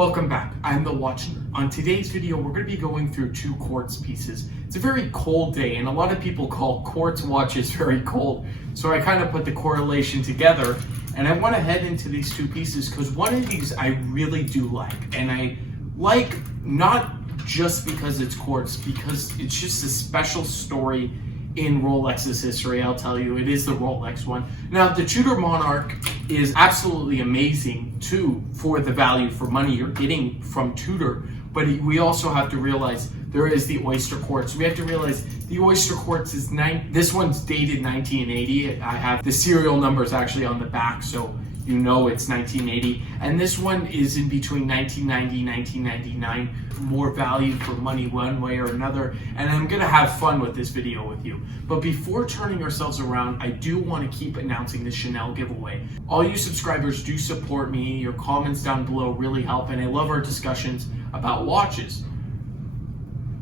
Welcome back, I'm the Watch Nerd. On today's video, we're going to be going through two quartz pieces. It's a very cold day, and a lot of people call quartz watches very cold, so I kind of put the correlation together, and I want to head into these two pieces because one of these I really do like, and I like not just because it's quartz, because it's just a special story in Rolex's history. I'll tell you, it is the Rolex one. Now, the Tudor Monarch is absolutely amazing too for the value for money you're getting from Tudor, but we also have to realize there is the Oyster Quartz. We have to realize the Oyster Quartz is this one's dated 1980. I have the serial numbers actually on the back, so you know it's 1980, and this one is in between 1990 1999. More value for money one way or another, and I'm gonna have fun with this video with you. But before turning ourselves around, I do want to keep announcing the Chanel giveaway. All you subscribers do support me. Your comments down below really help, and I love our discussions about watches.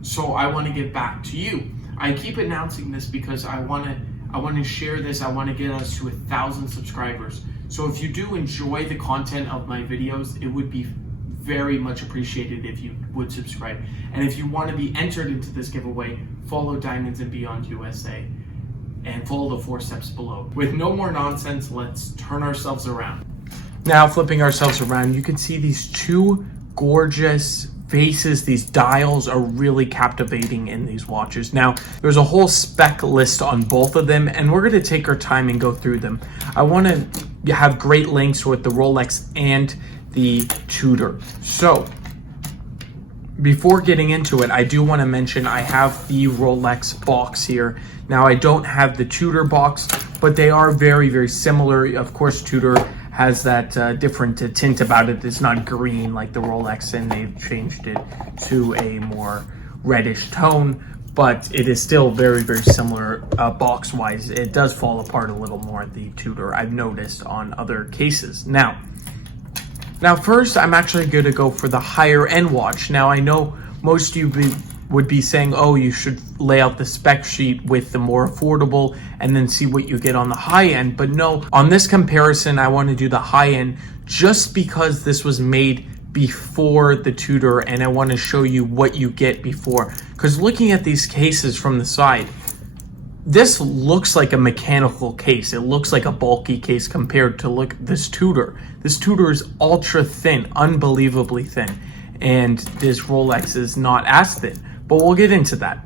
So I want to get back to you. I keep announcing this because I want to share this. I want to get us to 1,000 subscribers. So if you do enjoy the content of my videos, it would be very much appreciated if you would subscribe. And if you want to be entered into this giveaway, follow Diamonds and Beyond USA and follow the 4 steps below. With no more nonsense, let's turn ourselves around. Now, flipping ourselves around, you can see these two gorgeous faces. These dials are really captivating in these watches. Now, there's a whole spec list on both of them, and we're going to take our time and go through them. I want to have great links with the Rolex and the Tudor. So before getting into it, I do want to mention I have the Rolex box here. Now, I don't have the Tudor box, but they are very, very similar. Of course, Tudor has that different tint about it. It's not green like the Rolex, and they've changed it to a more reddish tone, but it is still very, very similar box-wise. It does fall apart a little more, the Tudor, I've noticed on other cases. Now first, I'm actually going to go for the higher end watch. Now, I know most of you would be saying, oh, you should lay out the spec sheet with the more affordable and then see what you get on the high end. But no, on this comparison, I want to do the high end just because this was made before the Tudor, and I want to show you what you get before. Because looking at these cases from the side, this looks like a mechanical case. It looks like a bulky case compared to this Tudor. This Tudor is ultra thin, unbelievably thin. And this Rolex is not as thin, but we'll get into that.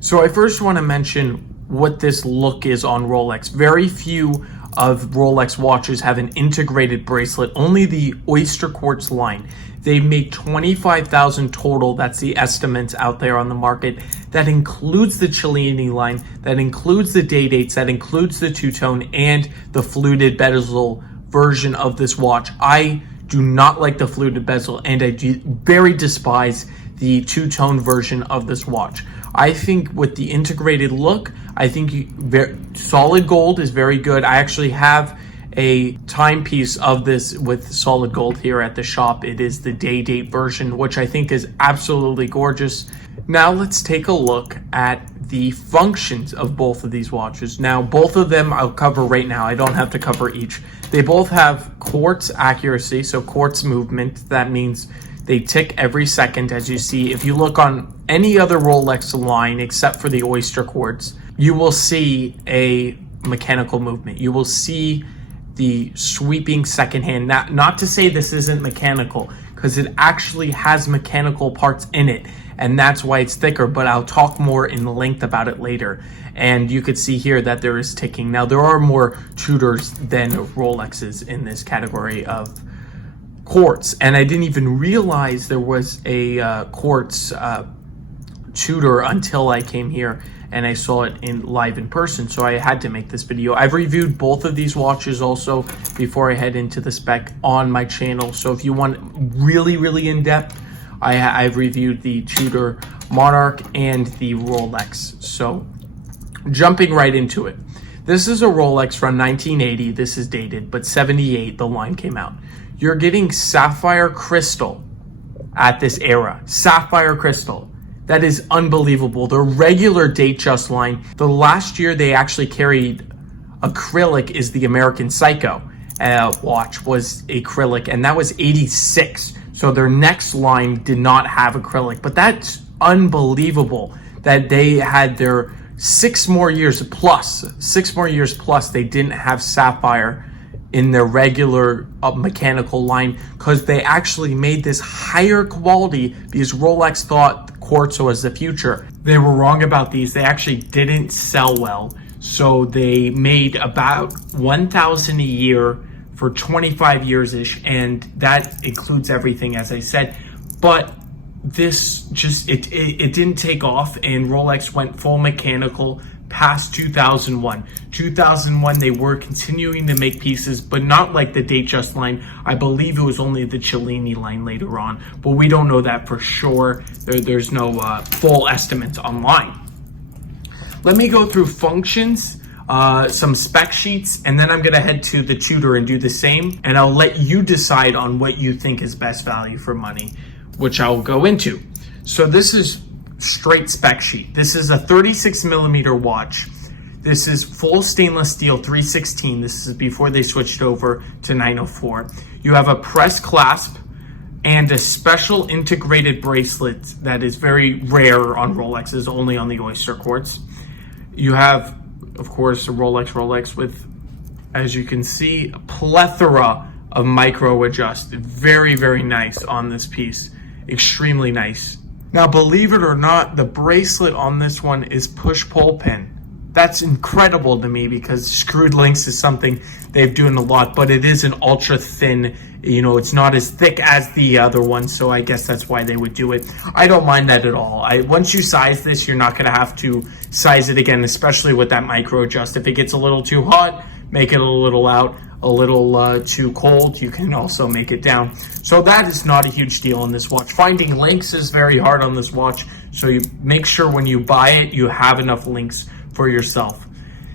So I first want to mention what this look is on Rolex. Very few of Rolex watches have an integrated bracelet, only the Oyster Quartz line. They make 25,000 total. That's the estimates out there on the market. That includes the Cellini line, that includes the day dates, that includes the two-tone and the fluted bezel version of this watch. I do not like the fluted bezel, and I very despise the two-tone version of this watch. I think with the integrated look, I think solid gold is very good. I actually have a timepiece of this with solid gold here at the shop. It is the day date version, which I think is absolutely gorgeous. Now let's take a look at the functions of both of these watches. Now, both of them I'll cover right now. I don't have to cover each. They both have quartz accuracy, so quartz movement. That means they tick every second, as you see. If you look on any other Rolex line except for the Oyster Quartz, you will see a mechanical movement. You will see the sweeping second hand. Not to say this isn't mechanical, because it actually has mechanical parts in it, and that's why it's thicker, but I'll talk more in length about it later. And you could see here that there is ticking. Now, there are more Tudors than Rolexes in this category of quartz, and I didn't even realize there was a quartz Tudor until I came here and I saw it live in person, so I had to make this video. I've reviewed both of these watches also before I head into the spec on my channel, so if you want really, really in-depth, I've reviewed the Tudor Monarch and the Rolex. So jumping right into it. This is a Rolex from 1980. This is dated, but 78, the line came out. You're getting sapphire crystal at this era. Sapphire crystal. That is unbelievable. The regular Datejust line, the last year they actually carried acrylic is the American Psycho watch was acrylic, and that was 86. So their next line did not have acrylic, but that's unbelievable that they had their 6 more years plus they didn't have sapphire in their regular mechanical line, because they actually made this higher quality because Rolex thought quartz was the future. They were wrong about these. They actually didn't sell well. So they made about 1,000 a year for 25 years-ish, and that includes everything, as I said. But this just, it didn't take off, and Rolex went full mechanical past 2001. 2001, they were continuing to make pieces, but not like the Datejust line. I believe it was only the Cellini line later on, but we don't know that for sure. There's no full estimates online. Let me go through functions, some spec sheets, and then I'm gonna head to the Tudor and do the same, and I'll let you decide on what you think is best value for money, which I'll go into. So this is straight spec sheet. This is a 36mm watch. This is full stainless steel 316. This is before they switched over to 904. You have a press clasp and a special integrated bracelet that is very rare on Rolex, is only on the Oyster Quartz. You have, of course, a Rolex with, as you can see, a plethora of micro adjust. Very, very nice on this piece. Extremely nice. Now, believe it or not, the bracelet on this one is push-pull pin. That's incredible to me because screwed links is something they've doing a lot, but it is an ultra thin, you know, it's not as thick as the other one, so I guess that's why they would do it. I don't mind that at all. Once you size this, you're not gonna have to size it again, especially with that micro adjust. If it gets a little too hot, make it a little out. A little too cold, you can also make it down. So that is not a huge deal on this watch. Finding links is very hard on this watch, so you make sure when you buy it, you have enough links for yourself.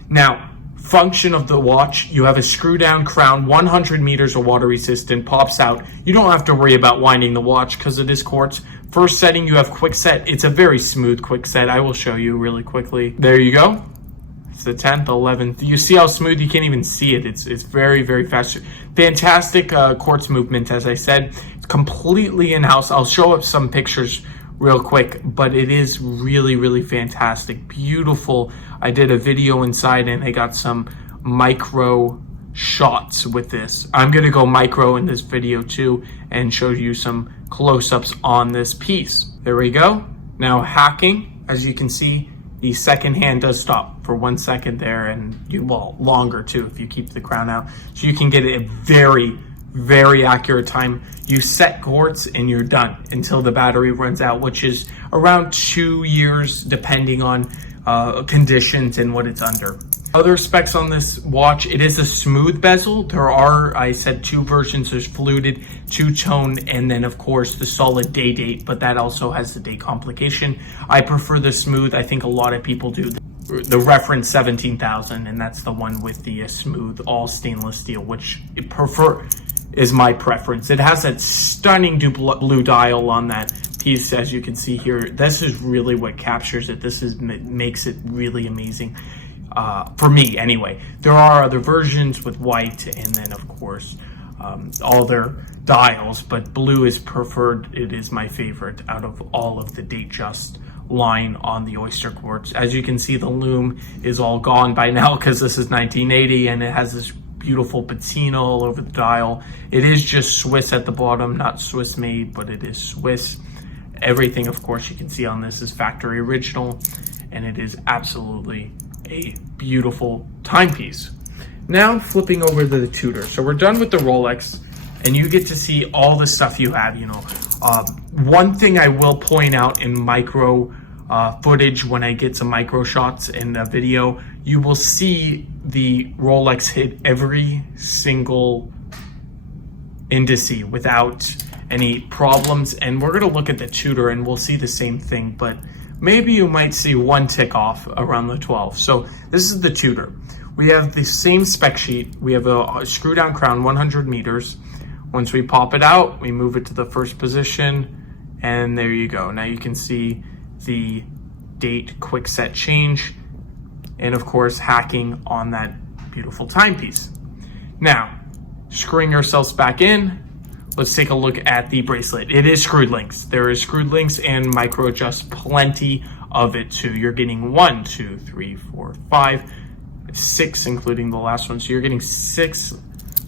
Now, function of the watch, you have a screw down crown, 100 meters of water resistant, pops out. You don't have to worry about winding the watch because it is quartz. First setting, you have quick set. It's a very smooth quick set. I will show you really quickly. There you go. It's the 10th, 11th. You see how smooth? You can't even see it. It's very, very fast. Fantastic quartz movement, as I said. It's completely in-house. I'll show up some pictures real quick, but it is really, really fantastic. Beautiful. I did a video inside and I got some micro shots with this. I'm going to go micro in this video too and show you some close-ups on this piece. There we go. Now hacking, as you can see, the second hand does stop for 1 second there, and longer too if you keep the crown out. So you can get a very, very accurate time. You set quartz and you're done until the battery runs out, which is around 2 years depending on conditions and what it's under. Other specs on this watch, it is a smooth bezel. There are, I said, 2 versions. There's fluted, 2-tone, and then of course the solid day date, but that also has the date complication. I prefer the smooth. I think a lot of people do. The reference 17,000, and that's the one with the smooth all stainless steel, which is my preference. It has that stunning blue dial on that piece, as you can see here. This is really what captures it. Makes it really amazing. For me anyway. There are other versions with white and then of course all their dials, but blue is preferred. It is my favorite out of all of the Datejust line on the Oyster Quartz. As you can see, the lume is all gone by now because this is 1980 and it has this beautiful patina all over the dial. It is just Swiss at the bottom, not Swiss made, but it is Swiss. Everything, of course, you can see on this is factory original, and it is absolutely a beautiful timepiece. Now flipping over to the Tudor. So we're done with the Rolex, and you get to see all the stuff you have, you know. One thing I will point out in micro footage, when I get some micro shots in the video, you will see the Rolex hit every single indice without any problems. And we're gonna look at the Tudor and we'll see the same thing, but maybe you might see one tick off around the 12. So this is the Tudor. We have the same spec sheet. We have a screw down crown, 100 meters. Once we pop it out, we move it to the first position, and there you go. Now you can see the date quick set change, and of course hacking on that beautiful timepiece. Now, screwing ourselves back in, let's take a look at the bracelet. It is screwed links. There is screwed links and micro adjust, plenty of it too. You're getting 1, 2, 3, 4, 5, 6, including the last one. So you're getting 6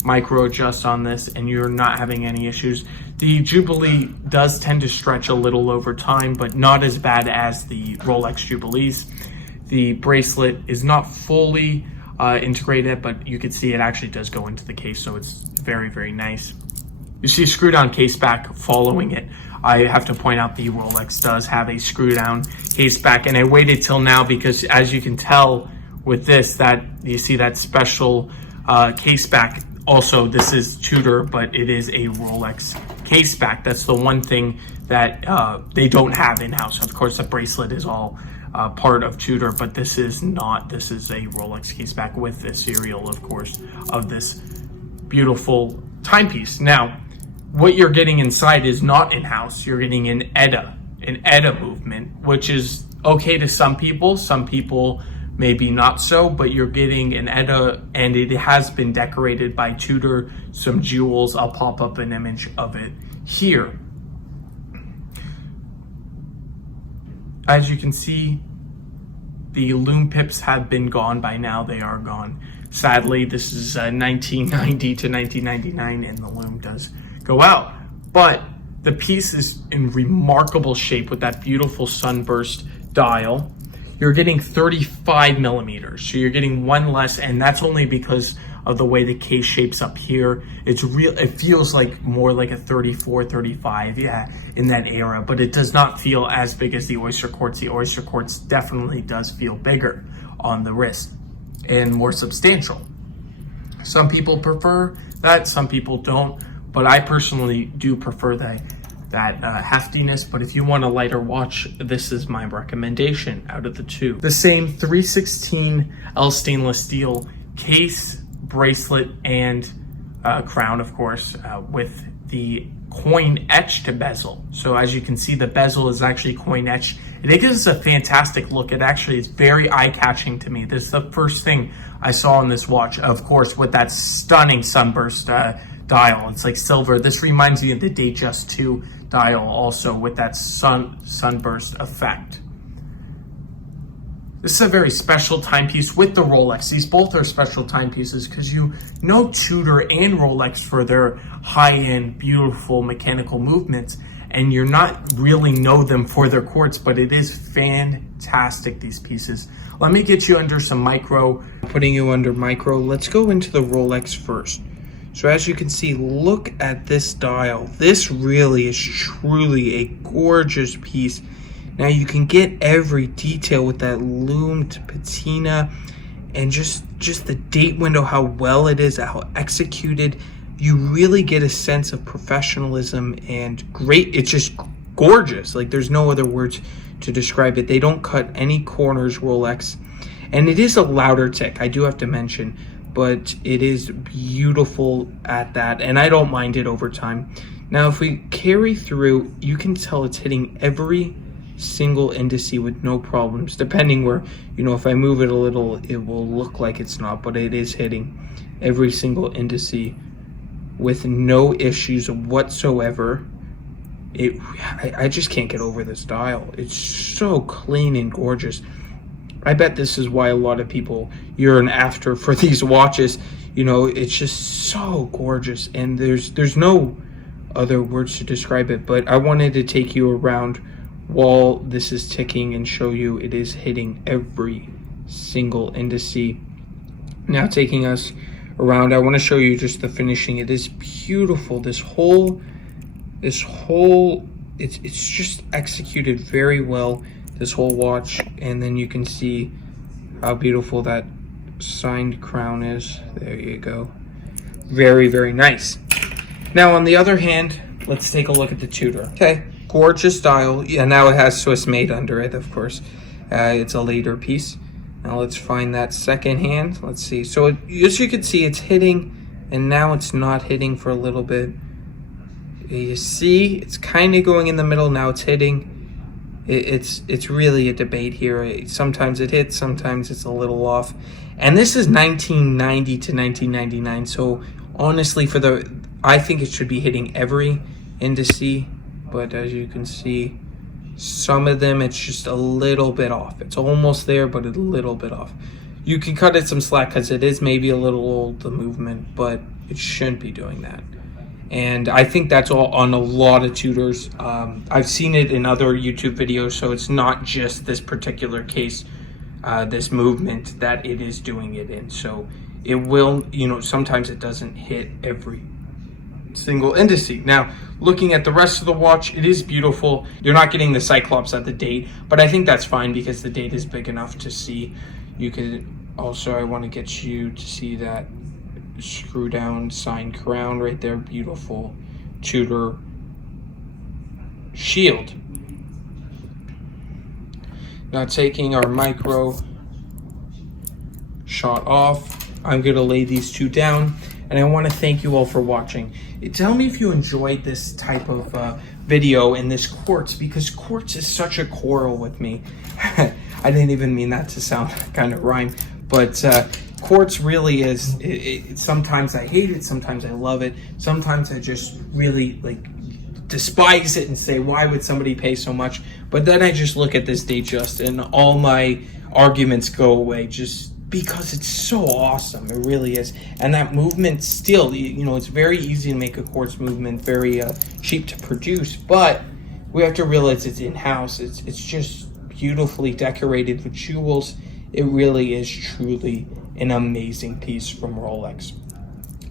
micro adjust on this, and you're not having any issues. The Jubilee does tend to stretch a little over time, but not as bad as the Rolex Jubilees. The bracelet is not fully integrated, but you can see it actually does go into the case, so it's very, very nice. You see screw down case back following it. I have to point out the Rolex does have a screw down case back, and I waited till now because, as you can tell with this, that you see that special case back. Also, this is Tudor, but it is a Rolex case back. That's the one thing that they don't have in-house. Of course, the bracelet is all part of Tudor, but this is not. This is a Rolex case back with the serial, of course, of this beautiful timepiece. Now, what you're getting inside is not in-house. You're getting an ETA movement, which is okay to some people. Some people maybe not so, but you're getting an ETA, and it has been decorated by Tudor, some jewels. I'll pop up an image of it here. As you can see, the lume pips have been gone by now. They are gone. Sadly, this is 1990 to 1999, and the lume does go out. But the piece is in remarkable shape with that beautiful sunburst dial. You're getting 35 millimeters, so you're getting one less, and that's only because of the way the case shapes up here. It's real. It feels like more like a 34, 35, yeah, in that era, but it does not feel as big as the Oyster Quartz. The Oyster Quartz definitely does feel bigger on the wrist and more substantial. Some people prefer that, some people don't, but I personally do prefer that heftiness. But if you want a lighter watch, this is my recommendation out of the two. The same 316L stainless steel case, bracelet, and crown, of course, with the coin etched bezel. So as you can see, the bezel is actually coin etched, and it gives us a fantastic look. It actually is very eye-catching to me. This is the first thing I saw in this watch, of course, with that stunning sunburst dial. It's like silver. This reminds me of the Datejust 2 dial, also with that sunburst effect. This is a very special timepiece with the Rolex. These both are special timepieces because you know Tudor and Rolex for their high-end, beautiful mechanical movements, and you're not really know them for their quartz, but it is fantastic, these pieces. Let me get you under some micro. Putting you under micro, let's go into the Rolex first. So as you can see, look at this dial. This really is truly a gorgeous piece. Now you can get every detail with that loomed patina, and just the date window, how well it is, how executed. You really get a sense of professionalism and great. It's just gorgeous. Like, there's no other words to describe it. They don't cut any corners, Rolex. And it is a louder tick, I do have to mention, but it is beautiful at that, and I don't mind it over time. Now, if we carry through, you can tell it's hitting every single indice with no problems. Depending where, if I move it a little, it will look like it's not, but it is hitting every single indice with no issues whatsoever. I just can't get over this dial. It's so clean and gorgeous. I bet this is why a lot of people yearn after for these watches. It's just so gorgeous, and there's no other words to describe it. But I wanted to take you around while this is ticking and show you it is hitting every single indice. Now, taking us around, I want to show you just the finishing. It is beautiful. This whole it's just executed very well, this whole watch. And then you can see how beautiful that signed crown is. There you go. Very, very nice. Now, on the other hand, let's take a look at the Tudor. Okay, gorgeous dial. Yeah, now it has Swiss made under it, of course. It's a later piece. Now let's find that second hand. Let's see. So as you can see, it's hitting, and now it's not hitting for a little bit. You see, it's kind of going in the middle. Now it's hitting. It's really a debate here. Sometimes it hits, sometimes it's a little off. And this is 1990 to 1999. So honestly, for the I think it should be hitting every indice, but as you can see, some of them it's just a little bit off. It's almost there, but a little bit off. You can cut it some slack because it is maybe a little old, the movement, but it shouldn't be doing that. And I think that's all on a lot of Tudors. I've seen it in other YouTube videos, so it's not just this particular case, this movement that it is doing it in. So it will, you know, sometimes it doesn't hit every single indice. Now, looking at the rest of the watch, it is beautiful. You're not getting the Cyclops at the date, but I think that's fine because the date is big enough to see. You can also, I want to get you to see that screw down signed crown right there. Beautiful Tudor shield. Now taking our micro shot off, I'm going to lay these two down, and I want to thank you all for watching. Tell me if you enjoyed this type of video and this quartz, because quartz is such a quarrel with me. I didn't even mean that to sound kind of rhyme, but quartz really is, sometimes I hate it, sometimes I love it, sometimes I just really despise it and say, why would somebody pay so much? But then I just look at this Datejust and all my arguments go away just because it's so awesome. It really is. And that movement still, you know, it's very easy to make a quartz movement, very cheap to produce, but we have to realize it's in-house. It's just beautifully decorated with jewels. It really is truly an amazing piece from Rolex.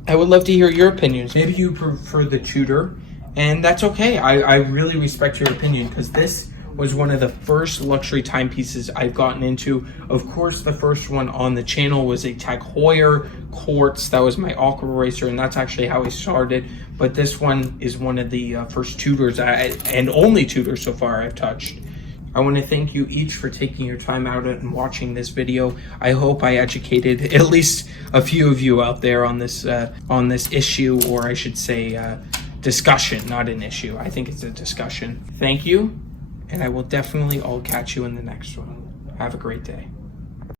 I would love to hear your opinions. Maybe you prefer the Tudor, and that's okay. I really respect your opinion, because this was one of the first luxury timepieces I've gotten into. Of course, the first one on the channel was a Tag Heuer quartz. That was my aqua racer, and that's actually how I started. But this one is one of the first Tudors and only Tudors so far I've touched. I want to thank you each for taking your time out and watching this video. I hope I educated at least a few of you out there on this issue, or I should say discussion, not an issue. I think it's a discussion. Thank you, and I will definitely all catch you in the next one. Have a great day.